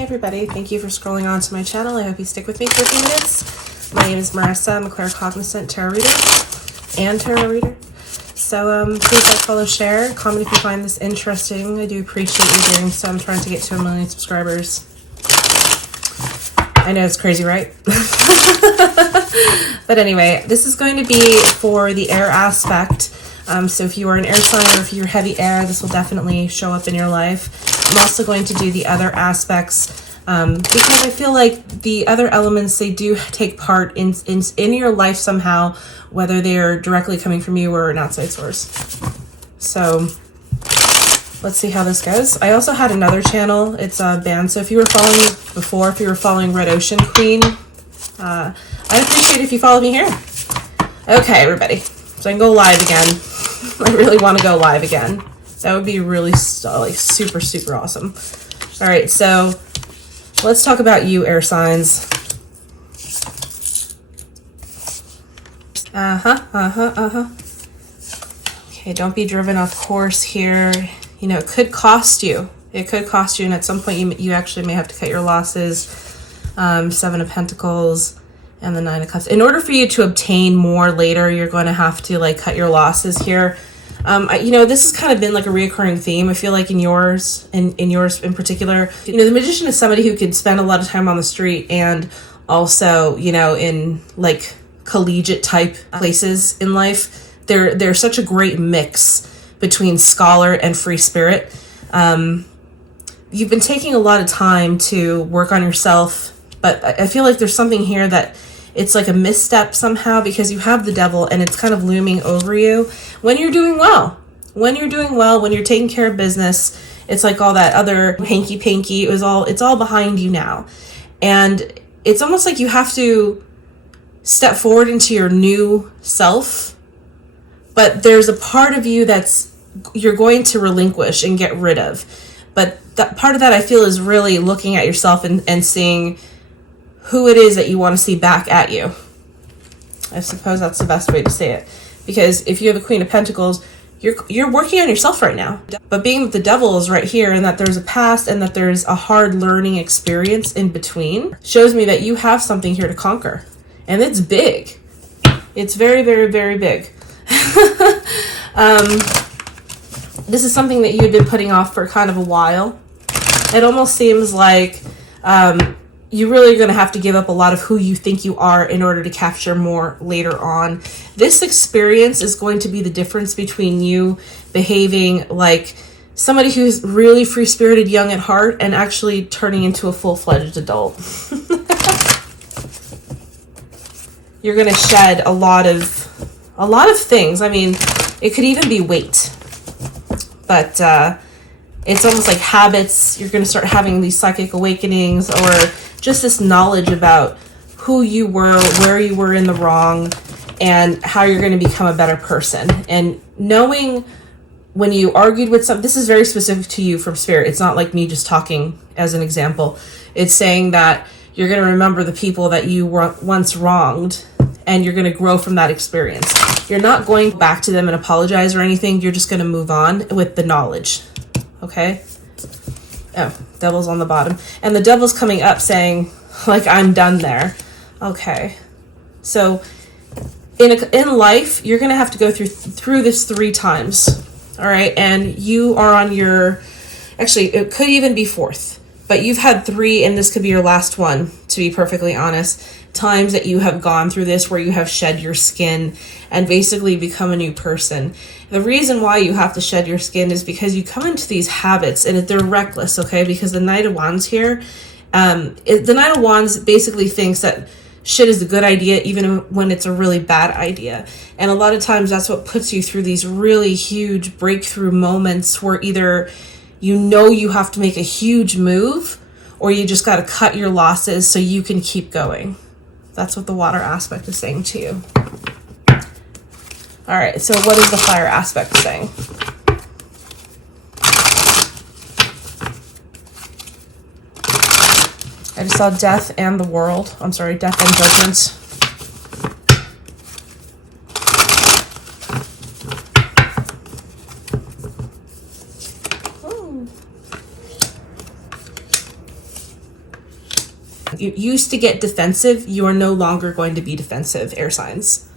Hey everybody, thank you for scrolling on to my channel. I hope you stick with me for a few minutes. My name is Marissa. I'm a claircognizant tarot reader and tarot reader. So please like, follow, share, comment if you find this interesting. I do appreciate you doing so. I'm trying to get to 1 million subscribers. I know it's crazy, right? But anyway, this is going to be for the air aspect. So if you are an air sign or if you're heavy air, this will definitely show up in your life. I'm also going to do the other aspects because I feel like the other elements, they do take part in your life somehow, whether they're directly coming from you or an outside source. So let's see how this goes. I also had another channel. It's a band. So if you were following me before, if you were following Red Ocean Queen, I'd appreciate it if you followed me here. Okay, everybody. So I can go live again. I really want to go live again. That would be really like super, super awesome. All right, so let's talk about you, air signs. Okay, don't be driven off course here. You know, it could cost you. It could cost you, and at some point you actually may have to cut your losses. 7 of Pentacles and the 9 of Cups. In order for you to obtain more later, you're going to have to like cut your losses here. You know, this has kind of been like a reoccurring theme. I feel like in yours in particular, you know, the Magician is somebody who could spend a lot of time on the street and also, you know, in like collegiate type places in life. They're such a great mix between scholar and free spirit. You've been taking a lot of time to work on yourself, but I feel like there's something here that it's like a misstep somehow because you have the devil and it's kind of looming over you when you're doing well. When you're doing well, when you're taking care of business, it's like all that other hanky-panky. It's all behind you now. And it's almost like you have to step forward into your new self, but there's a part of you that's you're going to relinquish and get rid of. But that part of that I feel is really looking at yourself and seeing who it is that you want to see back at you. I suppose that's the best way to say it. Because if you're the Queen of Pentacles, you're working on yourself right now. But being that the devil is right here and that there's a past and that there's a hard learning experience in between, shows me that you have something here to conquer. And it's big. It's very, very, very big. This is something that you had been putting off for kind of a while. It almost seems like you really are going to have to give up a lot of who you think you are in order to capture more later on. This experience is going to be the difference between you behaving like somebody who's really free-spirited, young at heart, and actually turning into a full-fledged adult. You're going to shed a lot of things. I mean, it could even be weight. But it's almost like habits. You're going to start having these psychic awakenings or just this knowledge about who you were, where you were in the wrong, and how you're going to become a better person. And knowing when you argued with something, this is very specific to you from Spirit. It's not like me just talking as an example. It's saying that you're going to remember the people that you were once wronged, and you're going to grow from that experience. You're not going back to them and apologize or anything. You're just going to move on with the knowledge. Okay? Oh, devil's on the bottom. And the devil's coming up saying, like, I'm done there. Okay. So in life, you're going to have to go through this 3 times. All right? And you are on your, actually, it could even be 4th. But you've had 3, and this could be your last one, to be perfectly honest. Times that you have gone through this where you have shed your skin and basically become a new person. The reason why you have to shed your skin is because you come into these habits and they're reckless, okay? Because the Knight of Wands here, the Knight of Wands basically thinks that shit is a good idea even when it's a really bad idea. And a lot of times that's what puts you through these really huge breakthrough moments where either you know you have to make a huge move or you just got to cut your losses so you can keep going. That's what the water aspect is saying to you. All right, so what is the fire aspect saying? I just saw death and the world. I'm sorry, death and judgment. You used to get defensive, you are no longer going to be defensive, air signs.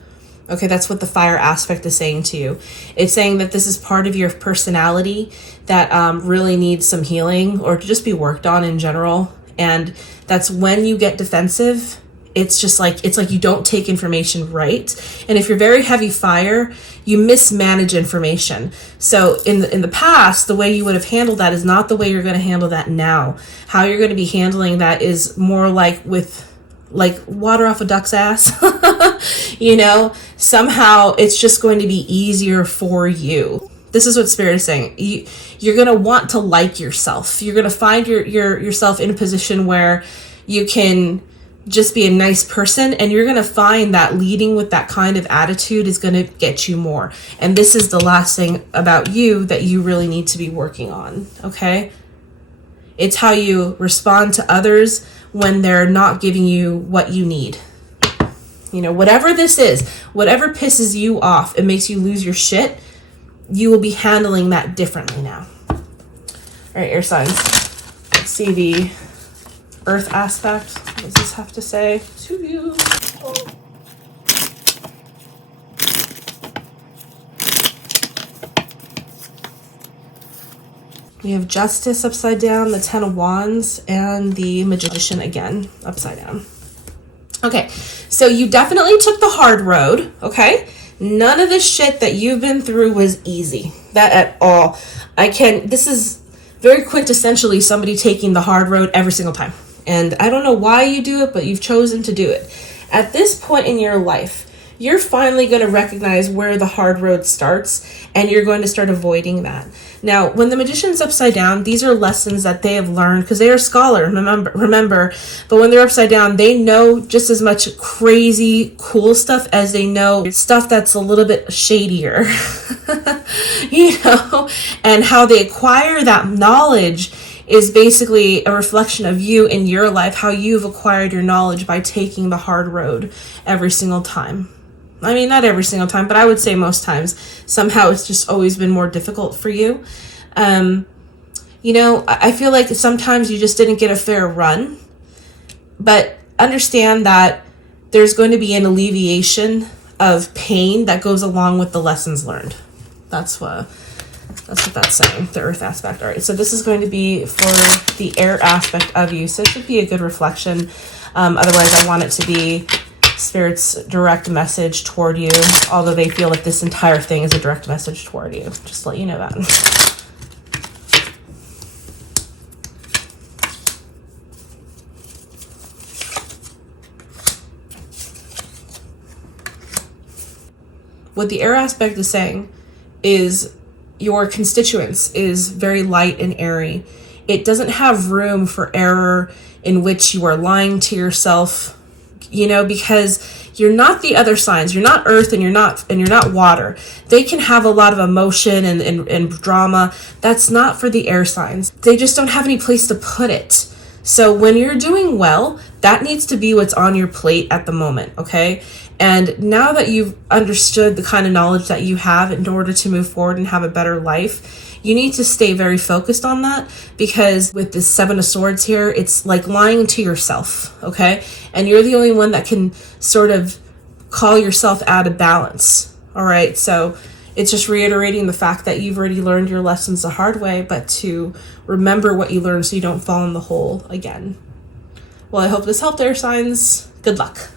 Okay, that's what the fire aspect is saying to you. It's saying that this is part of your personality that really needs some healing or to just be worked on in general. And that's when you get defensive, it's like you don't take information right. And if you're very heavy fire, you mismanage information. So in the past, the way you would have handled that is not the way you're going to handle that now. How you're going to be handling that is more like water off a duck's ass. Somehow it's just going to be easier for you. This is what Spirit is saying. You're going to want to like yourself. You're going to find yourself in a position where you can just be a nice person, and you're going to find that leading with that kind of attitude is going to get you more. And this is the last thing about you that you really need to be working on, okay? It's how you respond to others when they're not giving you what you need. Whatever this is, whatever pisses you off and makes you lose your shit, you will be handling that differently now. All right, air signs. Let's see the earth aspect. What does this have to say to you? We have Justice upside down, the Ten of Wands, and the Magician again upside down. Okay, so you definitely took the hard road, okay? None of this shit that you've been through was easy. That at all. This is very quintessentially somebody taking the hard road every single time. And I don't know why you do it, but you've chosen to do it. At this point in your life, you're finally going to recognize where the hard road starts, and you're going to start avoiding that. Now, when the Magician's upside down, these are lessons that they have learned because they are scholars, remember, but when they're upside down, they know just as much crazy, cool stuff as they know stuff that's a little bit shadier, and how they acquire that knowledge is basically a reflection of you in your life, how you've acquired your knowledge by taking the hard road every single time. I mean, not every single time, but I would say most times. Somehow it's just always been more difficult for you. I feel like sometimes you just didn't get a fair run. But understand that there's going to be an alleviation of pain that goes along with the lessons learned. That's what that's saying, the earth aspect. All right, so this is going to be for the air aspect of you. So it should be a good reflection. Otherwise, I want it to be Spirit's direct message toward you, although they feel like this entire thing is a direct message toward you. Just to let you know that. What the air aspect is saying is your constituents is very light and airy. It doesn't have room for error in which you are lying to yourself, because you're not the other signs. You're not earth and you're not water. They can have a lot of emotion and drama. That's not for the air signs. They just don't have any place to put it. So when you're doing well, that needs to be what's on your plate at the moment, okay? And now that you've understood the kind of knowledge that you have in order to move forward and have a better life, you need to stay very focused on that, because with this Seven of Swords here, it's like lying to yourself, okay? And you're the only one that can sort of call yourself out of balance, all right? So it's just reiterating the fact that you've already learned your lessons the hard way, but to remember what you learned so you don't fall in the hole again. Well, I hope this helped, air signs. Good luck.